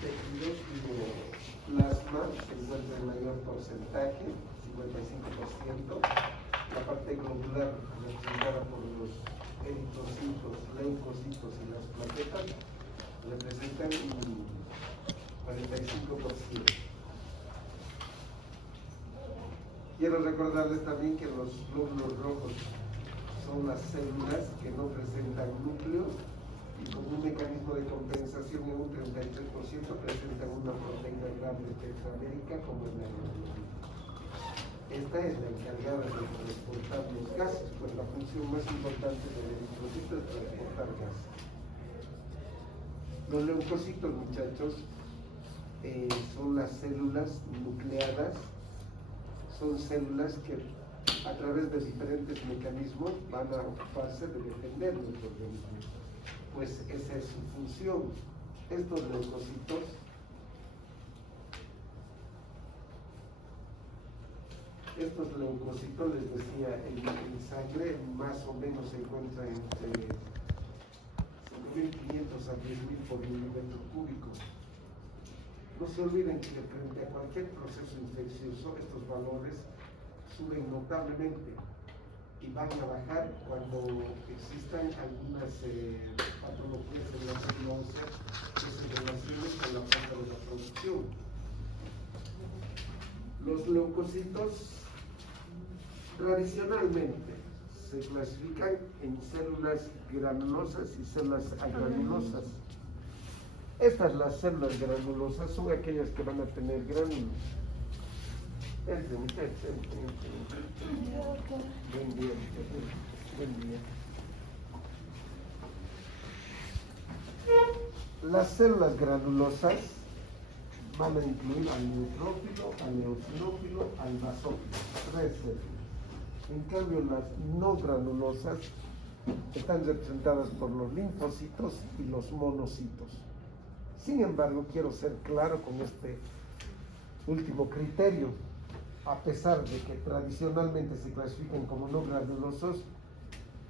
tejidos como plasma, se encuentra en mayor porcentaje, 55%. La parte globular, representada por los eritrocitos, leucocitos y las plaquetas, representan un 45%. Quiero recordarles también que los glóbulos rojos son las células que no presentan núcleo y como un mecanismo de compensación en un 33% presentan una proteína grande tetramérica como es la hemoglobina. Esta es la encargada de transportar los gases, pues la función más importante del eritrocito es transportar gases. Los leucocitos, muchachos, son las células nucleadas, son células que a través de diferentes mecanismos van a ocuparse de defender nuestro organismo, pues esa es su función. Estos leucocitos les decía, en sangre más o menos se encuentra entre 5.500 a 10.000 por milímetro cúbico. No se olviden que frente a cualquier proceso infeccioso estos valores suben notablemente y van a bajar cuando existan algunas patologías en la célula ósea que se relacionen con la falta de la producción. Los leucocitos tradicionalmente se clasifican en células granulosas y células agranulosas. Estas, las células granulosas, son aquellas que van a tener gránulos. Buen día. Las células granulosas van a incluir al neutrófilo, al eosinófilo, al basófilo, 3 células. En cambio, las no granulosas están representadas por los linfocitos y los monocitos. Sin embargo, quiero ser claro con este último criterio. A pesar de que tradicionalmente se clasifican como no granulosos,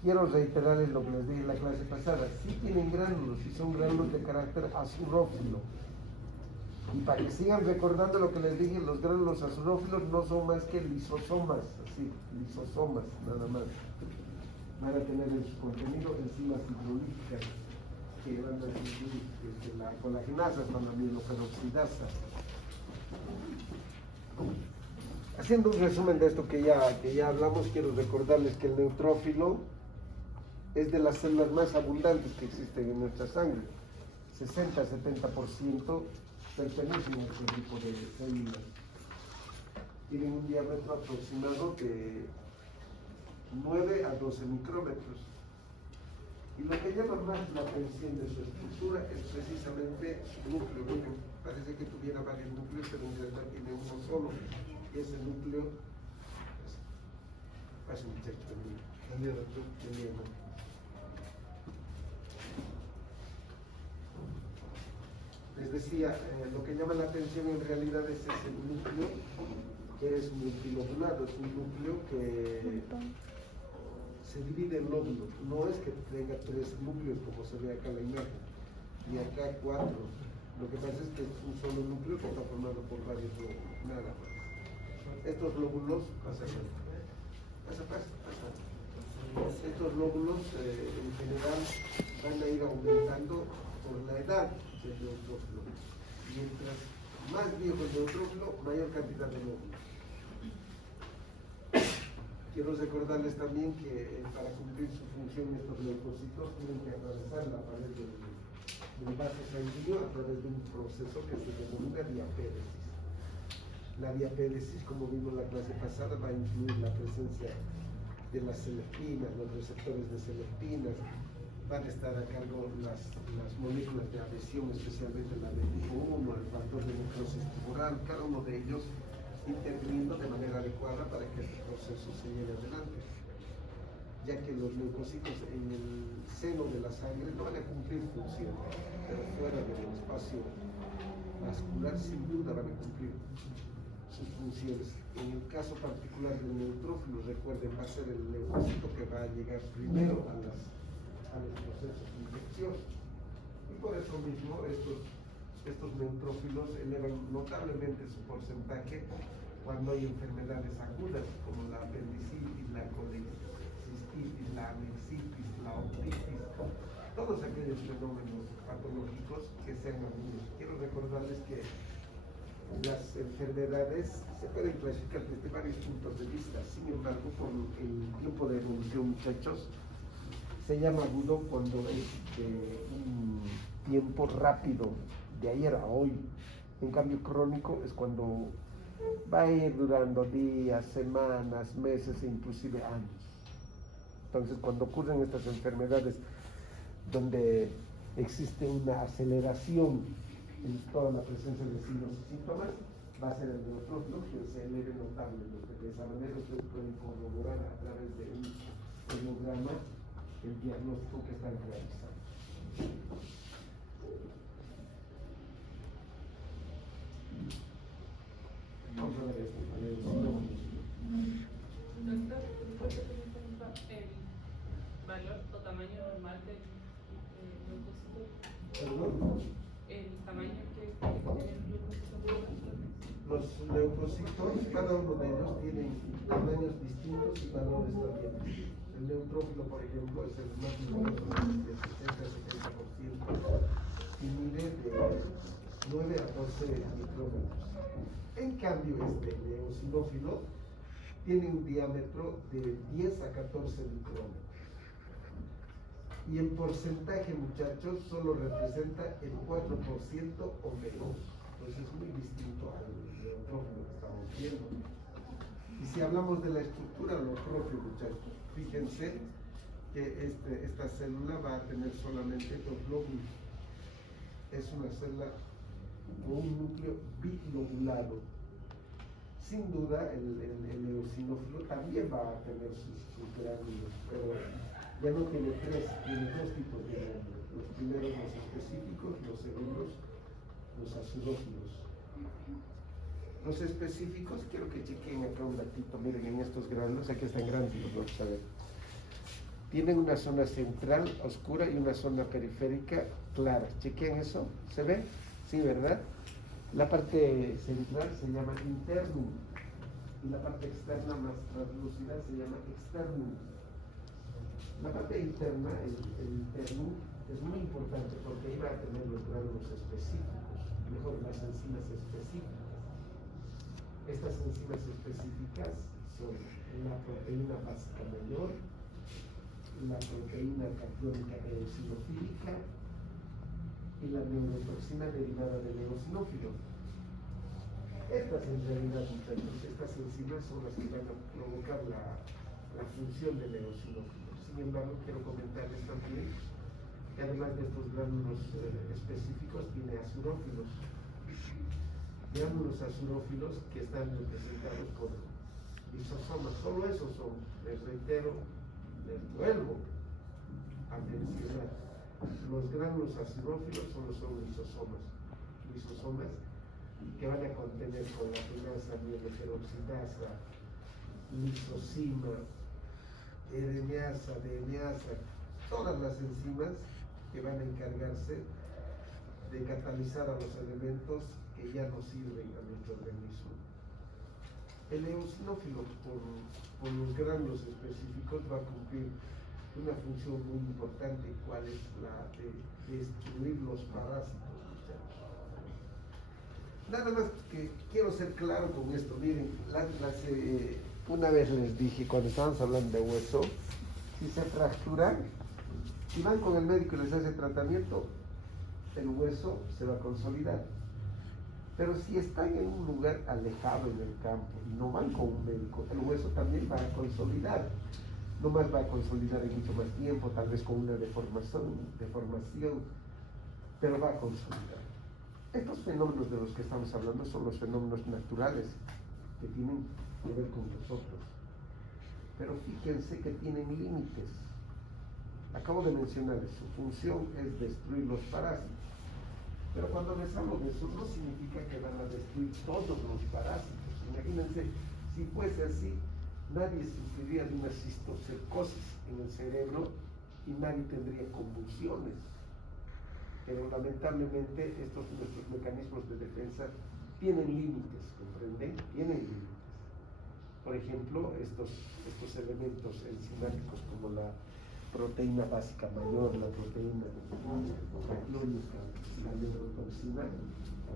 quiero reiterarles lo que les dije en la clase pasada. Sí tienen gránulos y son gránulos de carácter azurófilo. Y para que sigan recordando lo que les dije, los gránulos azurófilos no son más que lisosomas, así, lisosomas, nada más. Van a tener en su contenido enzimas hidrolíticas que van a incluir desde la colagenasa hasta la amiloperoxidasa. Haciendo un resumen de esto que ya hablamos, quiero recordarles que el neutrófilo es de las células más abundantes que existen en nuestra sangre. 60-70% pertenecen a este tipo de células. Tienen un diámetro aproximado de 9 a 12 micrómetros. Y lo que llama más la atención de su estructura es precisamente su núcleo. Miren, parece que tuviera varios núcleos, pero en realidad tiene uno solo. Y ese núcleo, pase muchacho, les decía, lo que llama la atención en realidad es ese núcleo, que es multilobulado, es un núcleo que se divide en lóbulos. No es que tenga 3 núcleos como se ve acá en la imagen, ni acá 4. Lo que pasa es que es un solo núcleo que está formado por varios lóbulos, nada más. Estos lóbulos, pasa. Estos lóbulos en general van a ir aumentando por la edad del neutrófilo. Mientras más viejo el neutrófilo, mayor cantidad de lóbulos. Quiero recordarles también que para cumplir su función estos leucocitos tienen que atravesar la pared del vaso sanguíneo a través de un proceso que se denomina diapéresis. La diapéresis, como vimos en la clase pasada, va a incluir la presencia de las selectinas, los receptores de selectinas, van a estar a cargo las moléculas de adhesión, especialmente la de tipo 1, el factor de necrosis tumoral, cada uno de ellos interviniendo de manera adecuada para que este proceso se lleve adelante, ya que los leucocitos en el seno de la sangre no van a cumplir función, pero fuera del espacio vascular sin duda van a cumplir sus funciones. En el caso particular del neutrófilo, recuerden, va a ser el leucocito que va a llegar primero a los procesos infecciosos. Y por eso mismo estos estos neutrófilos elevan notablemente su porcentaje cuando hay enfermedades agudas como la apendicitis, la colecistitis, la anexitis, la otitis, todos aquellos fenómenos patológicos que sean agudos. Quiero recordarles que las enfermedades se pueden clasificar desde varios puntos de vista. Sin embargo, por el tiempo de evolución, muchachos, se llama agudo cuando es de un tiempo rápido, de ayer a hoy. En cambio, crónico es cuando va a ir durando días, semanas, meses e inclusive años. Entonces, cuando ocurren estas enfermedades donde existe una aceleración en toda la presencia de signos y síntomas, va a ser el neutrófilo que se eleve notablemente. De esa manera ustedes pueden corroborar a través de un hemograma el diagnóstico que están realizando. Vamos a ver esto. Doctor, el valor o tamaño normal del leucocito. ¿Perdón? El tamaño que tiene el leucocito. Los leucocitos, cada uno de ellos tiene tamaños distintos y valores también. El neutrófilo, por ejemplo, es el más numeroso, de 60-70%, y mide de 9 a 12 micrómetros. En cambio, este eosinófilo tiene un diámetro de 10 a 14 micrómetros. Y en porcentaje, muchachos, solo representa el 4% o menos. Entonces es muy distinto al neutrófilo que estamos viendo. Y si hablamos de la estructura, lo propio, muchachos, fíjense que esta célula va a tener solamente dos lóbulos. Es una célula con un núcleo bilobulado. Sin duda, el eosinófilo también va a tener sus gránulos, pero ya no tiene tres, tiene dos tipos de gránulos. Los primeros, los específicos, los segundos, los acidofilos. Los específicos, quiero que chequen acá un ratito, miren en estos gránulos, aquí están gránulos, vamos a ver. Tienen una zona central oscura y una zona periférica clara. ¿Chequen eso? ¿Se ve? Sí, ¿verdad? La parte central se llama internum y la parte externa más translúcida se llama externum. La parte interna, el internum, es muy importante porque ahí va a tener los gránulos específicos, mejor las enzimas específicas. Estas enzimas específicas son la proteína básica mayor, la proteína catiónica eosinofílica y la neurotoxina derivada del eosinófilo. Estas en realidad, muchachos, estas enzimas son las que van a provocar la función del eosinófilo. Sin embargo, quiero comentarles también que además de estos gránulos específicos, tiene azurófilos. Gránulos azurófilos que están representados por lisosomas. Solo esos son, les reitero, les vuelvo a mencionar. Los gránulos azurófilos solo son lisosomas que van a contener colagenasa, mieloperoxidasa, lisosima, RNasa, DNasa, todas las enzimas que van a encargarse de catalizar a los elementos que ya no sirven a nuestro organismo. El eosinófilo, por los gránulos específicos, va a cumplir una función muy importante, cuál es la de destruir los parásitos, muchachos. Nada más que quiero ser claro con esto. Miren, una vez les dije, cuando estábamos hablando de hueso, si se fractura, si van con el médico y les hace tratamiento, el hueso se va a consolidar. Pero si están en un lugar alejado en el campo y no van con un médico, el hueso también va a consolidar. No más va a consolidar en mucho más tiempo, tal vez con una deformación, pero va a consolidar. Estos fenómenos de los que estamos hablando son los fenómenos naturales que tienen que ver con nosotros. Pero fíjense que tienen límites. Acabo de mencionarles, su función es destruir los parásitos. Pero cuando les hablo de eso, no significa que van a destruir todos los parásitos. Imagínense, si fuese así, nadie sufriría de una cistocercosis en el cerebro y nadie tendría convulsiones. pero lamentablemente nuestros mecanismos de defensa tienen límites, ¿comprenden? Tienen límites. Por ejemplo, estos elementos enzimáticos como la proteína básica mayor, la proteína clónica, la neurotoxina,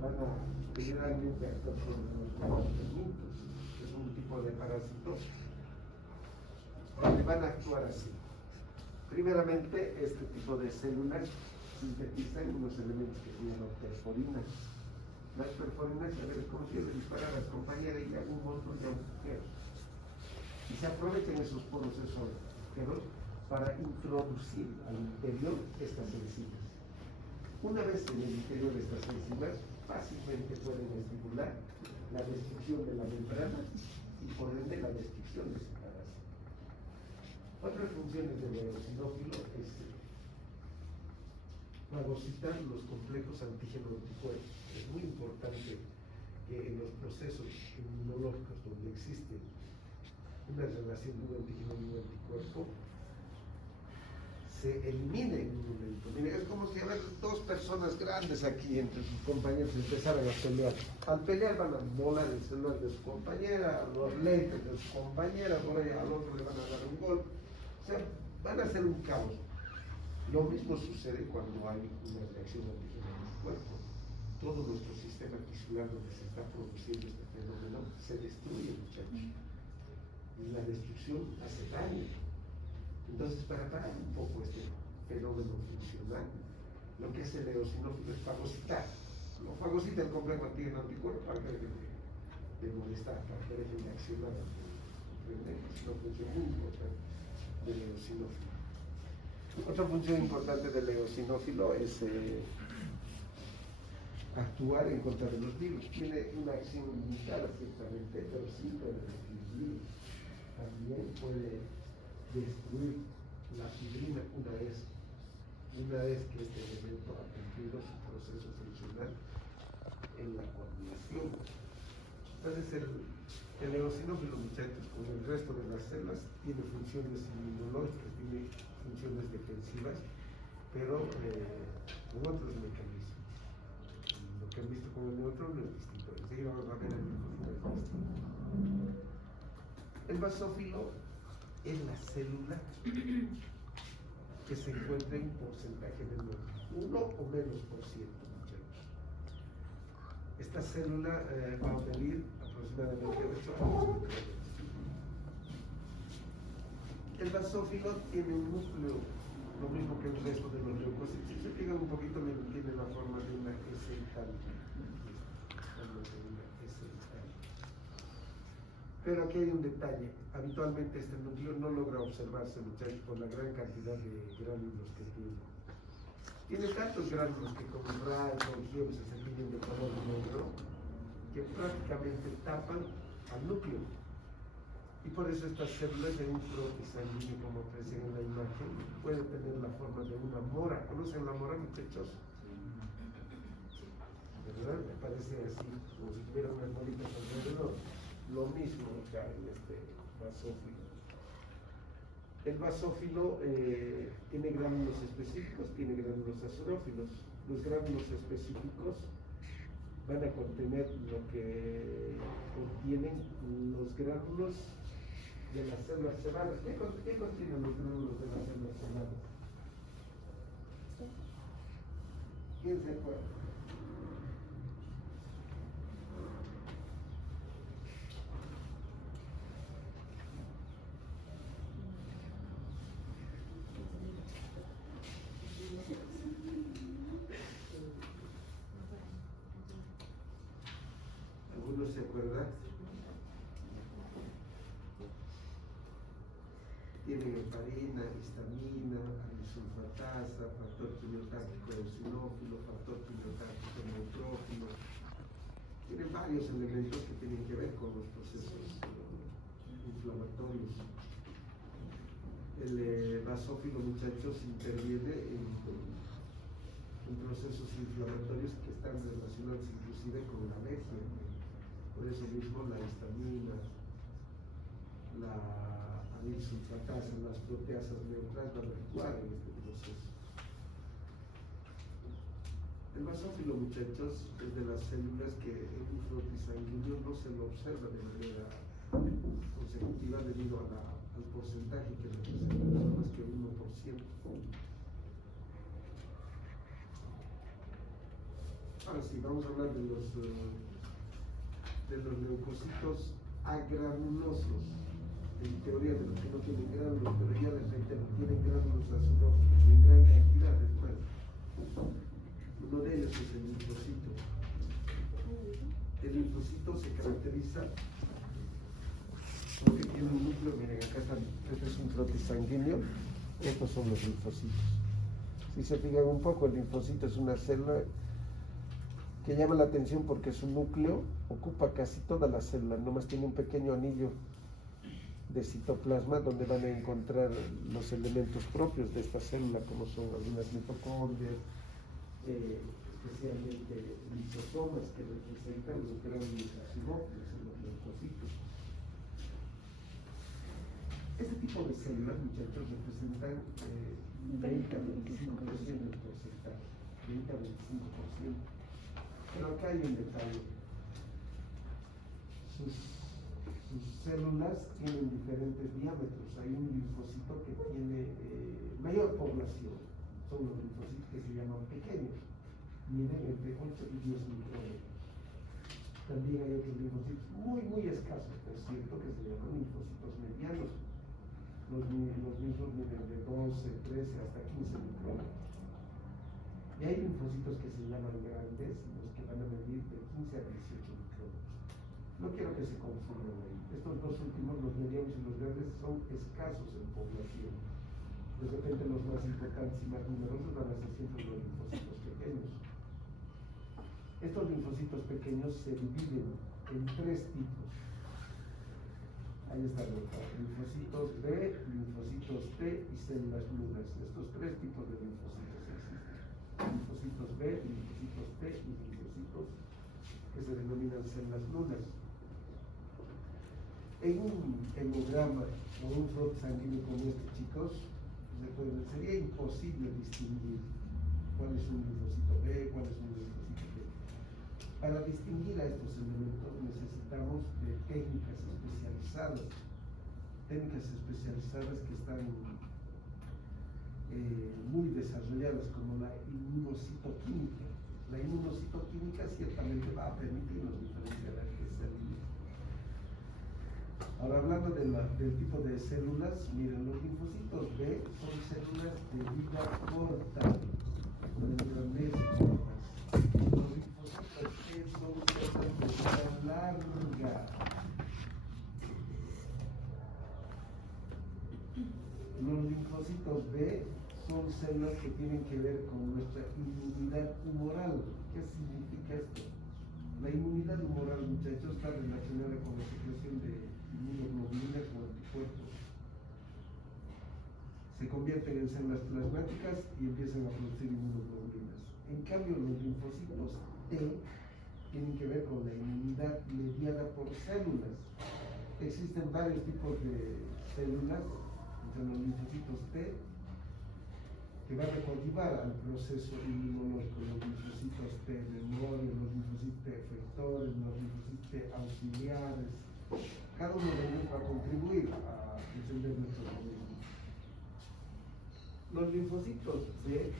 van a generalmente actuar sobre los neurotoxinitos, que es un tipo de parásito, que van a actuar así. Primeramente, este tipo de células sintetizan unos elementos que se llaman perforinas. Las perforinas, a ver, como si yo le disparara a las compañeras y hago un montón de agujeros. Y se aprovechan esos poros, esos agujeros, para introducir al interior estas enzimas. Una vez en el interior de estas enzimas, fácilmente pueden estimular la destrucción de la membrana y por ende la destrucción de ese parásito. Otras funciones del eosinófilo es fagocitar los complejos antígeno-anticuerpos. Es muy importante que en los procesos inmunológicos donde existe una relación de un antígeno y un anticuerpo, se elimine el monolito. Mire, es como si dos personas grandes aquí entre sus compañeros empezaran a pelear. Al pelear van a volar el celular de su compañera, los lentes de su compañera, por ahí al otro le van a dar un golpe. O sea, van a hacer un caos. Lo mismo sucede cuando hay una reacción antígena en el cuerpo. Todo nuestro sistema tisular donde se está produciendo este fenómeno se destruye, muchachos. Y la destrucción hace daño. Entonces, para parar un poco este fenómeno funcional, lo que hace el eosinófilo es fagocitar. Lo fagocita el complejo antígeno-anticuerpo para que dejen de molestar, para que dejen de accionar. Es una función muy importante del eosinófilo. Otra función importante del eosinófilo es actuar en contra de los virus. Tiene una acción limitada, ciertamente, pero sí puede destruir virus. También puede destruir la fibrina una vez que este elemento ha cumplido su proceso funcional en la coagulación. Entonces el eosinófilo, muchachos, como el resto de las células, tiene funciones inmunológicas, tiene funciones defensivas, pero con otros mecanismos. Lo que han visto con el neutrón es distinto. Enseguida vamos a ver el micrófono es distinto. El basófilo es la célula que se encuentra en porcentaje de 1 o menos por ciento, muchachos. Esta célula va a medir aproximadamente 8 años. El basófilo tiene un núcleo, lo mismo que el resto de los leucocitos. Si se fijan un poquito, tiene la forma de una S tal. Pero aquí hay un detalle. Habitualmente este núcleo no logra observarse, muchachos, por la gran cantidad de gránulos que tiene. Tiene tantos gránulos que como rayos, se cepillan de color negro, que prácticamente tapan al núcleo. Y por eso estas células de un frotis sanguíneo, como aparecen en la imagen, pueden tener la forma de una mora. ¿Conocen la mora, muchachos? ¿Verdad? Me parece así, como si tuviera unas bolitas alrededor. Lo mismo acá en este basófilo. El basófilo tiene gránulos específicos, tiene gránulos azurófilos. Los gránulos específicos van a contener lo que contienen los gránulos de las células cebadas. ¿Qué contienen los gránulos de las células cebadas? ¿Quién se acuerda? ¿Algunos se acuerdan? Tienen heparina, histamina, amisulfatasa, factor quimiotáctico eosinófilo, factor quimiotáctico neutrófilo. Tienen varios elementos que tienen que ver con los procesos inflamatorios. El basófilo, muchachos, interviene en procesos inflamatorios que están relacionados inclusive con la alergia. Por eso mismo la histamina, la amisulfatasa, las proteasas neutrales van a actuar en este proceso. El basófilo, muchachos, es de las células que en un frotis sanguíneo no se lo observa de manera consecutiva debido al porcentaje que representa, no más que 1%. Ahora sí, vamos a hablar de los leucocitos agranulosos. En teoría de los que no tienen gránulos, pero ya les reitero, tienen gránulos a su nombre, en gran cantidad después. Uno de ellos es el linfocito. El linfocito se caracteriza porque tiene un núcleo, miren, acá está, este es un frotis sanguíneo, estos son los linfocitos. Si se fijan un poco, el linfocito es una célula que llama la atención porque su núcleo ocupa casi toda la célula, nomás tiene un pequeño anillo de citoplasma donde van a encontrar los elementos propios de esta célula, como son algunas mitocondrias, especialmente lisosomas que representan los gránulos acinófilos en los leucocitos. Este tipo de células, muchachos, representan 20 a 25% del porcentaje, 20 a 25%. Pero acá hay un detalle. Sus células tienen diferentes diámetros. Hay un linfocito que tiene mayor población. Son los linfocitos que se llaman pequeños. Miden entre 8 y 10 micrómetros. También hay otros linfocitos muy escasos, por cierto, que se llaman linfocitos medianos. Los mismos miden de 12, 13 hasta 15 micrómetros. Y hay linfocitos que se llaman grandes, los que van a medir de 15 a 18 micrómetros. No quiero que se confundan ahí. Estos dos últimos, los medianos y los grandes, son escasos en población. De repente los más importantes y más numerosos van a ser siempre los linfocitos pequeños. Estos linfocitos pequeños se dividen en 3 tipos. Ahí está anotado: linfocitos B, linfocitos T y células nudas. Estos 3 tipos de linfocitos existen. Linfocitos B, linfocitos T y linfocitos que se denominan células nudas. En un hemograma o un frotis sanguíneo como este, chicos, sería imposible distinguir cuál es un linfocito B, cuál es un linfocito T. Para distinguir a estos elementos necesitamos de técnicas especializadas que están muy desarrolladas, como la inmunocitoquímica. La inmunocitoquímica ciertamente va a permitirnos diferenciar a qué células. Ahora, hablando del tipo de células, miren, los linfocitos B son células de vida corta, de grandeza. Los linfocitos T son células de vida larga. Los linfocitos B son células que tienen que ver con nuestra inmunidad humoral. ¿Qué significa esto? La inmunidad humoral, muchachos, está relacionada con la secreción de inmunoglobulinas o anticuerpos. Se convierten en células plasmáticas y empiezan a producir inmunoglobulinas. En cambio, los linfocitos T tienen que ver con la inmunidad mediada por células. Existen varios tipos de células entre los linfocitos T que van a coadyuvar al proceso inmunológico: los linfocitos T memoria, los linfocitos T efectores, los linfocitos T auxiliares. Cada uno de ellos va a contribuir a defender nuestro organismo. Los linfocitos B,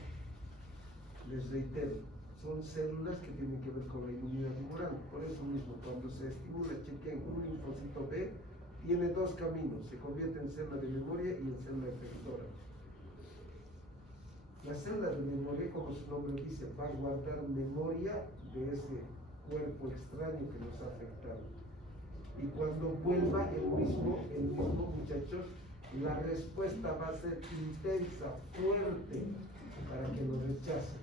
les reitero, son células que tienen que ver con la inmunidad humoral. Por eso mismo, cuando se estimula, chequen, un linfocito B tiene 2 caminos: se convierte en célula de memoria y en célula efectora. La célula de memoria, como su nombre dice, va a guardar memoria de ese cuerpo extraño que nos ha afectado. Y cuando vuelva el mismo, muchachos, la respuesta va a ser intensa, fuerte, para que lo rechace.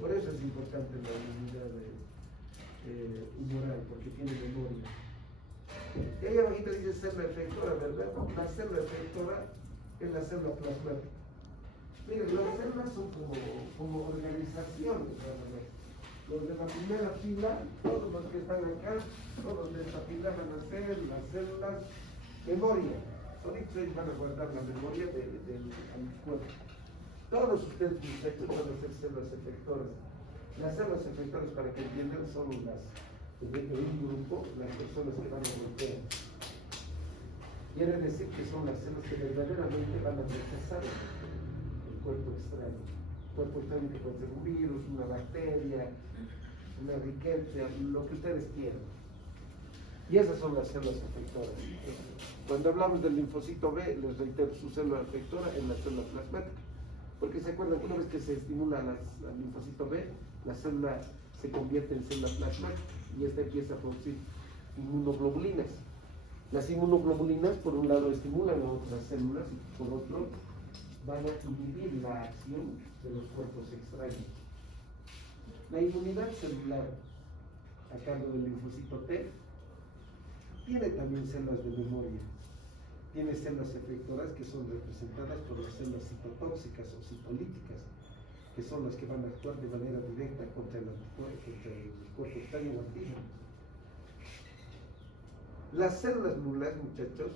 Por eso es importante la inmunidad humoral, porque tiene memoria. Y ahí abajito dice célula efectora, ¿verdad? La célula efectora es la célula plasmática. Miren, las células son como organizaciones, ¿verdad? Los de la primera fila, todos los que están acá, todos de esta fila van a ser las células memoria. Toditos ellos van a guardar la memoria del cuerpo. Todos ustedes, muchachos, van a ser células efectoras. Las células efectoras, para que entiendan, son de un grupo, las personas que van a golpear. Quiere decir que son las células que verdaderamente van a rechazar el cuerpo extraño. El cuerpo extraño que puede ser un virus, una bacteria, una riqueza, lo que ustedes quieran. Y esas son las células efectoras. Cuando hablamos del linfocito B, les reitero, su célula efectora es la célula plasmática. Porque se acuerdan que una vez que se estimula al linfocito B, la célula se convierte en célula plasmática y esta empieza a producir inmunoglobulinas. Las inmunoglobulinas, por un lado, estimulan a otras células y por otro, van a inhibir la acción de los cuerpos extraños. La inmunidad celular, a cargo del linfocito T, tiene también células de memoria. Tiene células efectoras que son representadas por las células citotóxicas o citolíticas, que son las que van a actuar de manera directa contra el cuerpo extraño o antígeno. Las células nulas, muchachos,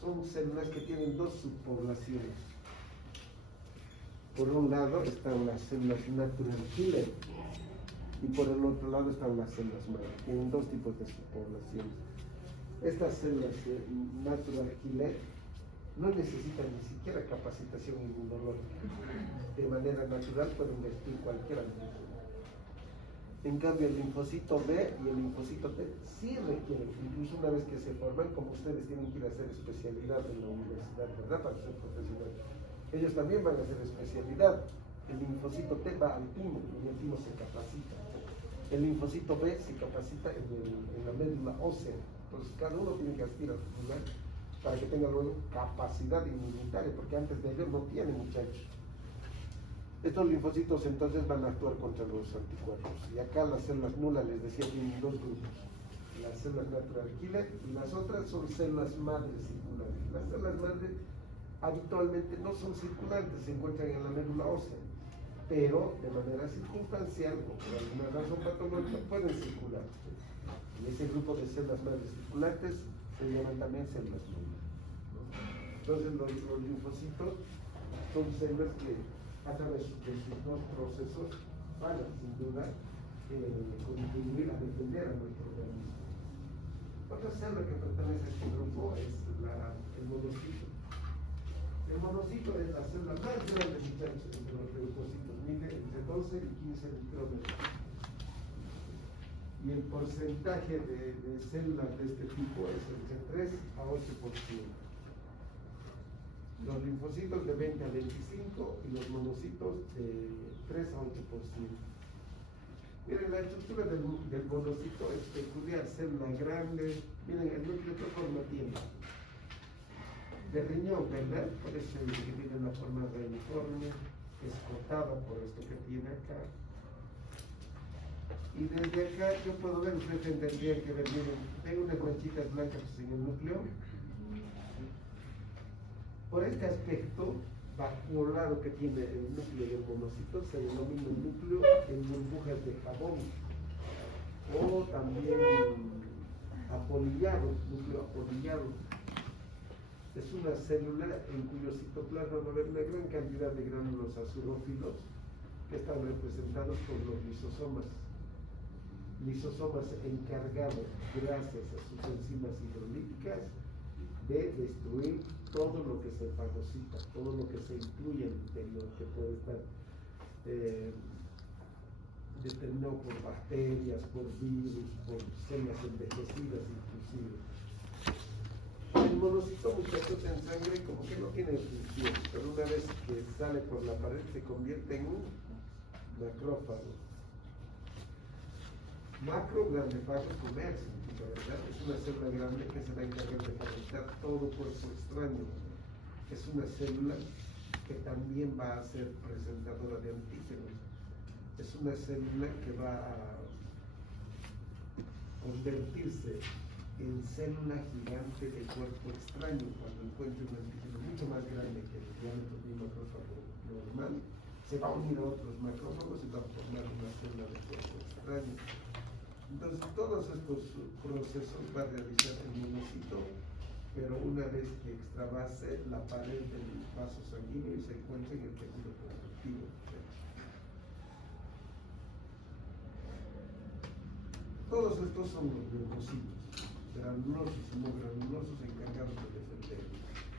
son células que tienen dos subpoblaciones. Por un lado están las células natural killer y por el otro lado están las células madre. Tienen dos tipos de subpoblaciones. Estas células natural killer no necesitan ni siquiera capacitación inmunológica. De manera natural pueden vestir cualquier antígeno. En cambio, el linfocito B y el linfocito T sí requieren, incluso una vez que se forman, como ustedes tienen que ir a hacer especialidad en la universidad, ¿verdad? Para ser profesionales. Ellos también van a hacer especialidad. El linfocito T va al timo, y el timo se capacita. El linfocito B se capacita en la médula ósea. Entonces, cada uno tiene que aspirar a su lugar para que tenga luego capacidad inmunitaria, porque antes de ello no tiene, muchachos. Estos linfocitos entonces van a actuar contra los anticuerpos. Y acá las células nulas, les decía, tienen dos grupos. Las células natural killer y las otras son células madres circulantes. Las células madres habitualmente no son circulantes, se encuentran en la médula ósea, pero de manera circunstancial o por alguna razón patológica pueden circular. Y ese grupo de células madres circulantes se llaman también células nulas. Entonces los linfocitos son células que a través de sus dos procesos van a, sin duda, contribuir a defender a nuestro organismo. Otra célula que pertenece a este grupo es el monocito. El monocito es la célula más grande, muchachos, entre los leucocitos, mide entre 12 y 15 micrómetros. Y el porcentaje de células de este tipo es entre 3 a 8%. Los linfocitos de 20 a 25 y los monocitos de 3 a 8%. Miren, la estructura del monocito es peculiar, célula grande. Miren, el núcleo qué forma tiene. De riñón, ¿verdad? Por eso se dice que tiene una forma reuniforme, escotada por esto que tiene acá. Y desde acá yo puedo ver, ustedes tendrían que ver, miren, tengo unas manchitas blancas en el núcleo. Por este aspecto vacuolado que tiene el núcleo del monocito, se denomina un núcleo en burbujas de jabón, o también apolillado, núcleo apolillado. Es una célula en cuyo citoplasma va a haber una gran cantidad de gránulos azurófilos que están representados por los lisosomas. Lisosomas encargados, gracias a sus enzimas hidrolíticas, de destruir todo lo que se fagocita, todo lo que se incluye en el interior, que puede estar determinado por bacterias, por virus, por células envejecidas inclusive. El monocito, muchachos, en sangre como que no tiene función, pero una vez que sale por la pared se convierte en un macrófago. Macro, grande, fago, comer, significa, ¿verdad? Es una célula grande que se va a encargar de fabricar todo cuerpo extraño. Es una célula que también va a ser presentadora de antígenos. Es una célula que va a convertirse en célula gigante de cuerpo extraño cuando encuentre un antígeno mucho más grande que el diámetro de un macrófago normal. Se va a unir a otros macrófagos y va a formar una célula de cuerpo extraño. Entonces, todos estos procesos va a realizar el monocito, pero una vez que extravase la pared del vaso sanguíneo y se encuentra en el tejido conductivo. Todos estos son los leucocitos, granulosos y no granulosos encargados de defender.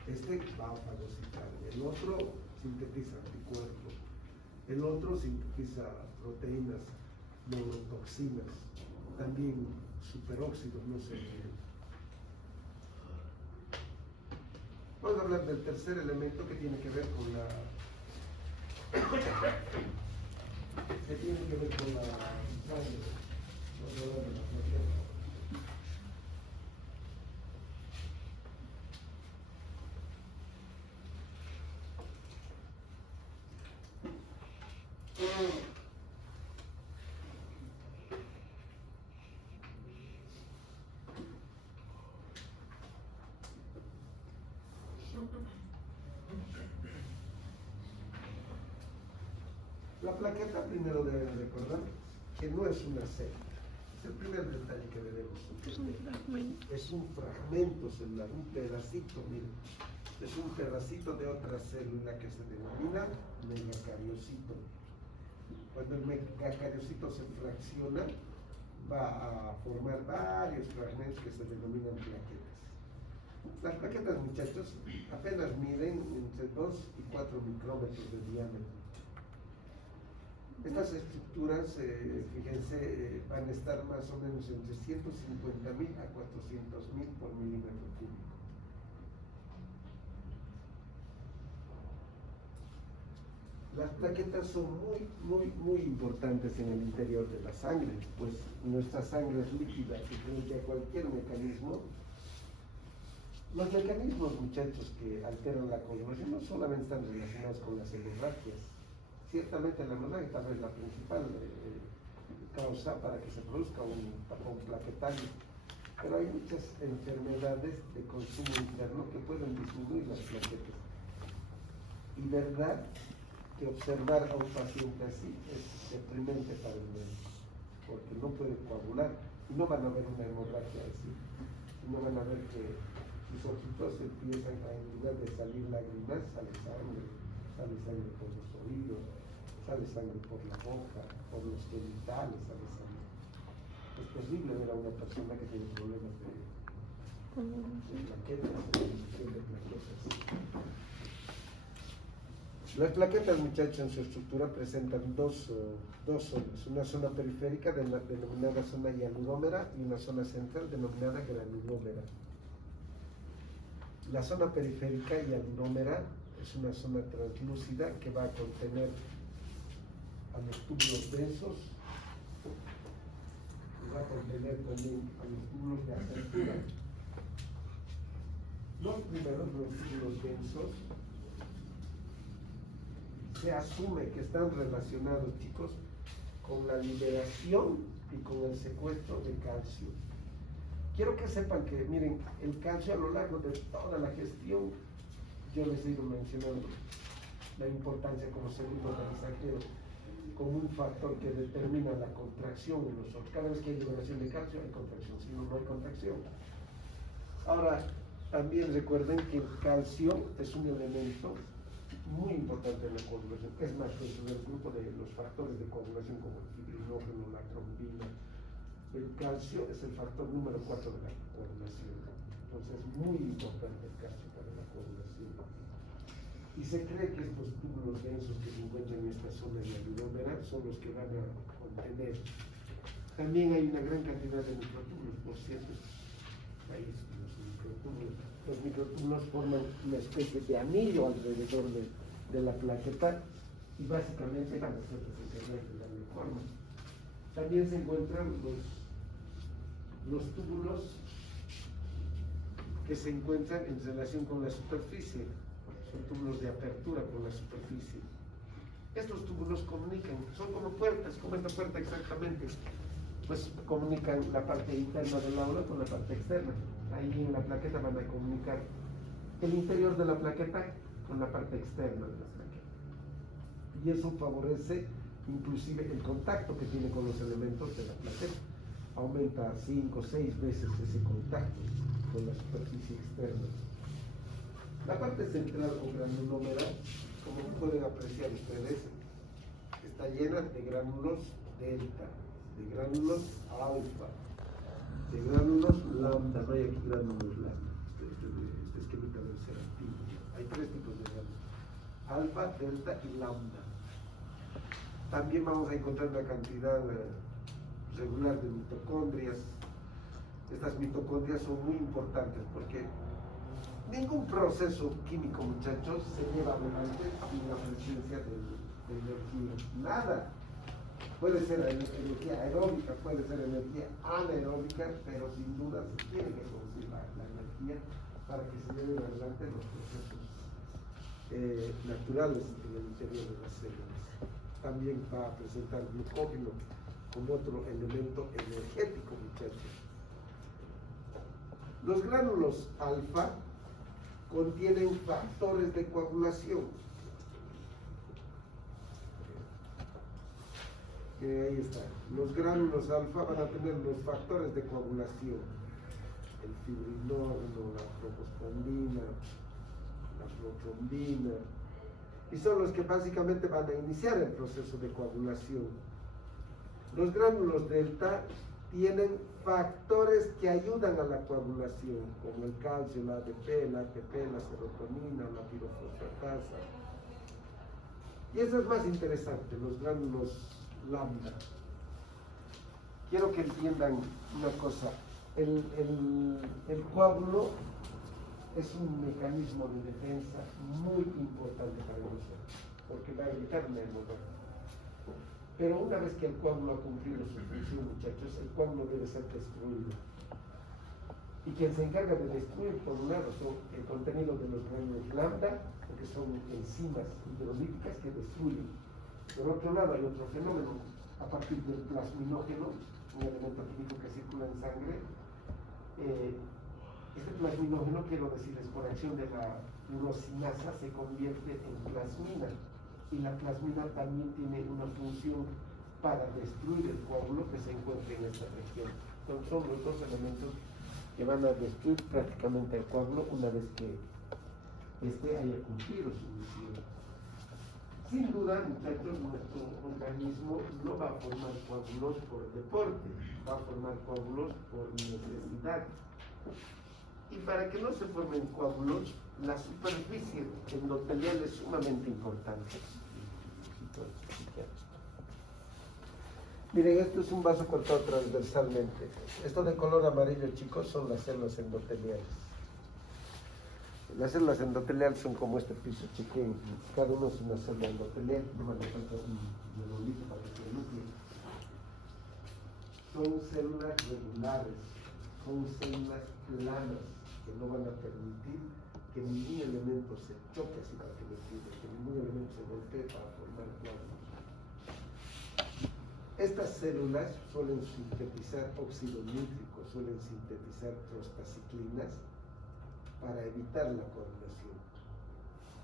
Este va a fagocitar, el otro sintetiza anticuerpos, el otro sintetiza proteínas, neurotoxinas, también superóxidos, no sé qué. Vamos a hablar del tercer elemento que tiene que ver con la sangre. Vamos a hablar de la plaqueta. La plaqueta, primero deben recordar que no es una célula. Es el primer detalle que debemos entender. Es un fragmento celular, un pedacito, miren. Es un pedacito de otra célula que se denomina megacariocito. Cuando el megacariocito se fracciona, va a formar varios fragmentos que se denominan plaquetas. Las plaquetas, muchachos, apenas miden entre 2 y 4 micrómetros de diámetro. Estas estructuras, fíjense, van a estar más o menos entre 150.000 a 400.000 por milímetro cúbico. Las plaquetas son muy importantes en el interior de la sangre, pues nuestra sangre es líquida y frente a cualquier mecanismo. Los mecanismos, muchachos, que alteran la coagulación no solamente están relacionados con las hemorragias. Ciertamente la hemorragia tal vez la principal causa para que se produzca un tapón plaquetario, pero hay muchas enfermedades de consumo interno que pueden disminuir las plaquetas. Y verdad que observar a un paciente así es deprimente para el médico, porque no puede coagular y no van a ver una hemorragia así, no van a ver que sus ojitos empiezan a, en lugar de salir lágrimas, sale sangre por los oídos, sale sangre por la boca, por los genitales, sale sangre. Es terrible ver a una persona que tiene problemas de plaquetas, de disminución de plaquetas. Las plaquetas, muchachos, en su estructura presentan dos zonas, una zona periférica denominada zona hialudómera y una zona central denominada granulómera. La zona periférica hialudómera es una zona translúcida que va a contener a los túbulos densos y va a contener también a los túbulos de apertura. Los primeros, los túbulos densos, se asume que están relacionados, chicos, con la liberación y con el secuestro de calcio. Quiero que sepan que, miren, el calcio a lo largo de toda la gestión, yo les he ido mencionando la importancia como segundo mensajero, como un factor que determina la contracción en nosotros. Cada vez que hay liberación de calcio hay contracción, si no, no hay contracción. Ahora, también recuerden que el calcio es un elemento muy importante en la coagulación. Es más, dentro del grupo de los factores de coagulación como el fibrinógeno, la trombina, el calcio es el factor número 4 de la coagulación. Entonces es muy importante el calcio para la coagulación. Y se cree que estos túbulos densos que se encuentran en esta zona de hialudómera son los que van a contener. También hay una gran cantidad de microtúbulos, por cierto. Ahí los microtúbulos. Los microtúbulos forman una especie de anillo alrededor de la plaqueta y básicamente van a ser los encargados de darle forma. También se encuentran los túbulos que se encuentran en relación con la superficie, son túbulos de apertura con la superficie. Estos túbulos comunican, son como puertas, como esta puerta exactamente, pues comunican la parte interna del aura con la parte externa. Ahí en la plaqueta van a comunicar el interior de la plaqueta con la parte externa de la plaqueta. Y eso favorece inclusive el contacto que tiene con los elementos de la plaqueta. Aumenta 5 o 6 veces ese contacto con la superficie externa. La parte central o granulómera, como pueden apreciar ustedes, está llena de gránulos delta. de gránulos alfa, de gránulos lambda. No hay aquí gránulos lambda. Este esquemita debe ser antiguo. Hay tres tipos de gránulos: alfa, delta y lambda. También vamos a encontrar una cantidad regular de mitocondrias. Estas mitocondrias son muy importantes porque ningún proceso químico, muchachos, se lleva adelante sin la presencia de energía. Nada. Puede ser energía aeróbica, puede ser energía anaeróbica, pero sin duda se tiene que producir la energía para que se lleven adelante los procesos naturales en el interior de las células. También va a presentar glucógeno como otro elemento energético, muchachos. Los gránulos alfa contienen factores de coagulación. Ahí está. Los gránulos alfa van a tener los factores de coagulación: el fibrinógeno, la tropospondina, la protrombina, y son los que básicamente van a iniciar el proceso de coagulación. Los gránulos delta tienen factores que ayudan a la coagulación, como el calcio, el ADP, la ATP, la serotonina, la pirofosfatasa. Y eso es más interesante, los gránulos lambda. Quiero que entiendan una cosa: el coágulo es un mecanismo de defensa muy importante para nosotros, porque va a evitar una hemorragia. Pero una vez que el coágulo ha cumplido su función, muchachos, el coágulo debe ser destruido. Y quien se encarga de destruir, por un lado, son el contenido de los gránulos lambda, porque son enzimas hidrolíticas que destruyen. Por otro lado, hay otro fenómeno a partir del plasminógeno, un elemento químico que circula en sangre. Este plasminógeno, quiero decir, es por acción de la urosinasa, se convierte en plasmina. Y la plasmina también tiene una función para destruir el coágulo que se encuentra en esta región. Entonces, son los dos elementos que van a destruir prácticamente el coágulo una vez que éste haya cumplido su misión. Sin duda, muchachos, nuestro organismo no va a formar coágulos por deporte, va a formar coágulos por necesidad. Y para que no se formen coágulos, la superficie endotelial es sumamente importante. Miren, esto es un vaso cortado transversalmente. Esto de color amarillo, chicos, son las células endoteliales. Las células endoteliales son como este piso chiquín. Cada uno es una célula endotelial. No me falta un monolito para que se núcleo. Son células regulares, son células planas que no van a permitir que ningún elemento se choque, así para que me entiendan, que ningún elemento se golpee para formar coágulos. Estas células suelen sintetizar óxido nítrico, suelen sintetizar prostaciclinas para evitar la coagulación.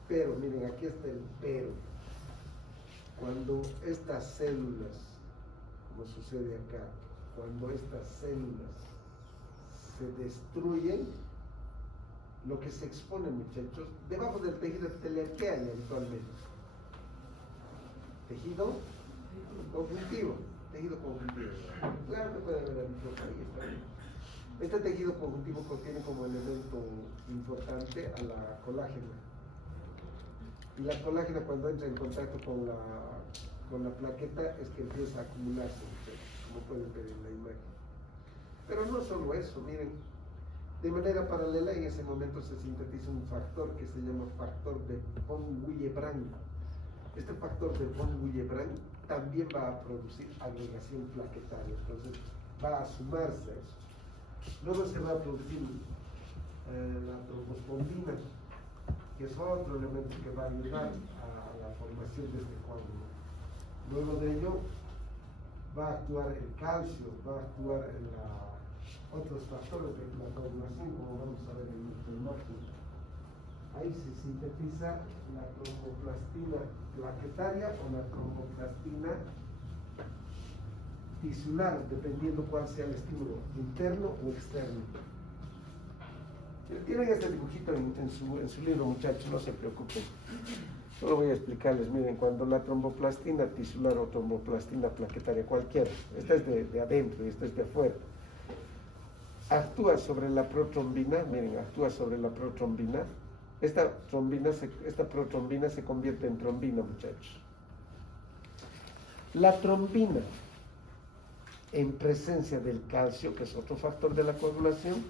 Pero, miren, aquí está el pero. Cuando estas células, como sucede acá, cuando estas células se destruyen, lo que se expone, muchachos, debajo del tejido epitelial, ¿qué hay habitualmente? Tejido conjuntivo. Tejido conjuntivo. Claro que puede haber ahí. Este tejido conjuntivo contiene como elemento importante a la colágena. Y la colágena, cuando entra en contacto con la plaqueta, es que empieza a acumularse, como pueden ver en la imagen. Pero no solo eso, miren. De manera paralela, en ese momento se sintetiza un factor que se llama factor de von Willebrand. Este factor de von Willebrand también va a producir agregación plaquetaria, entonces va a sumarse a eso. Luego se va a producir la tropospondina, que es otro elemento que va a ayudar a la formación de este coágulo. Luego de ello va a actuar el calcio, va a actuar otros factores de la coagulación, como vamos a ver en esta imagen. Ahí se sintetiza la tromboplastina plaquetaria o la tromboplastina tisular, dependiendo cuál sea el estímulo, interno o externo. Tienen este dibujito en su libro, muchachos, no se preocupen. Solo voy a explicarles, miren, cuando la tromboplastina tisular o tromboplastina plaquetaria, cualquiera, esta es de adentro y esta es de afuera, actúa sobre la protrombina, miren, actúa sobre la protrombina, esta protrombina se convierte en trombina, muchachos. La trombina, en presencia del calcio, que es otro factor de la coagulación,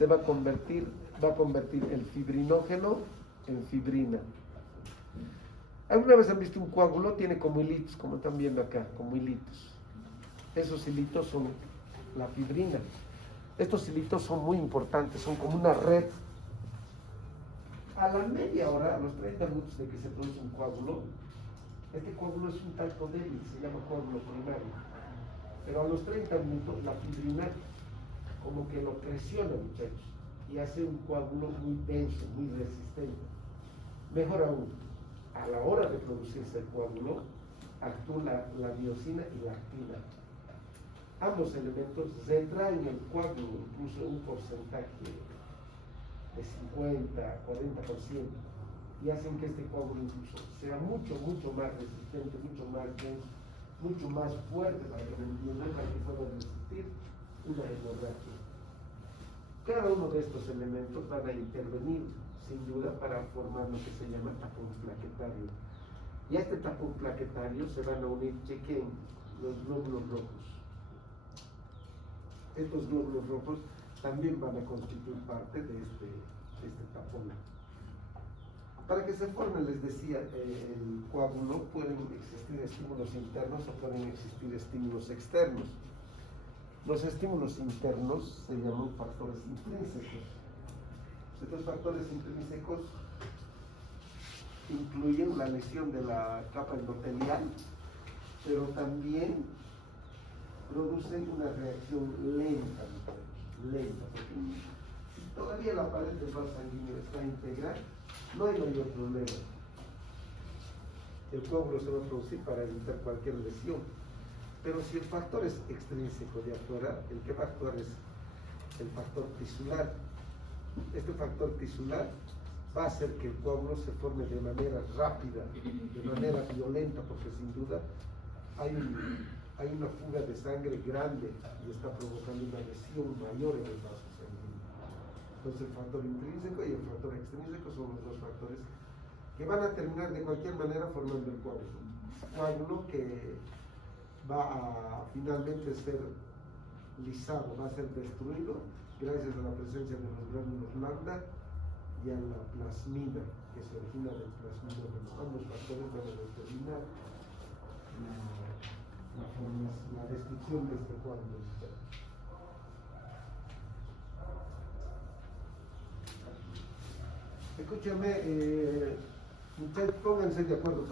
va a convertir el fibrinógeno en fibrina. ¿Alguna vez han visto un coágulo? Tiene como hilitos, como están viendo acá, como hilitos. Esos hilitos son la fibrina. Estos hilitos son muy importantes, son como una red. A la media hora, a los 30 minutos de que se produce un coágulo, este coágulo es un tanto débil, se llama coágulo primario. Pero a los 30 minutos la fibrina como que lo presiona, muchachos, y hace un coágulo muy denso, muy resistente. Mejor aún, a la hora de producirse el coágulo, actúa la miosina y la actina. Ambos elementos retraen el coágulo incluso un porcentaje de 50, 40%, y hacen que este coágulo incluso sea mucho más resistente, mucho más denso, mucho más fuerte, para que me entiendan, para que pueda resistir una hemorragia. Cada uno de estos elementos van a intervenir, sin duda, para formar lo que se llama tapón plaquetario. Y a este tapón plaquetario se van a unir, chequen, los glóbulos rojos. Estos glóbulos rojos también van a constituir parte de este tapón. Para que se forme, les decía, el coágulo, pueden existir estímulos internos o pueden existir estímulos externos. Los estímulos internos se llaman factores intrínsecos. Estos factores intrínsecos incluyen la lesión de la capa endotelial, pero también producen una reacción lenta, porque si todavía la pared del vaso sanguíneo está íntegra, no hay mayor problema. El coágulo se va a producir para evitar cualquier lesión. Pero si el factor es extrínseco de afuera, el que va a actuar es el factor tisular. Este factor tisular va a hacer que el coágulo se forme de manera rápida, de manera violenta, porque sin duda hay una fuga de sangre grande y está provocando una lesión mayor en el vaso sanguíneo. Entonces el factor intrínseco y el factor extrínseco son los dos factores que van a terminar de cualquier manera formando el coágulo. Coágulo que va a finalmente ser lisado, va a ser destruido gracias a la presencia de los gránulos lambda y a la plasmina que se origina del plasmínogeno. Ambos factores van a determinar la destrucción de este coágulo. Escúchame, muchachos, pónganse de acuerdo.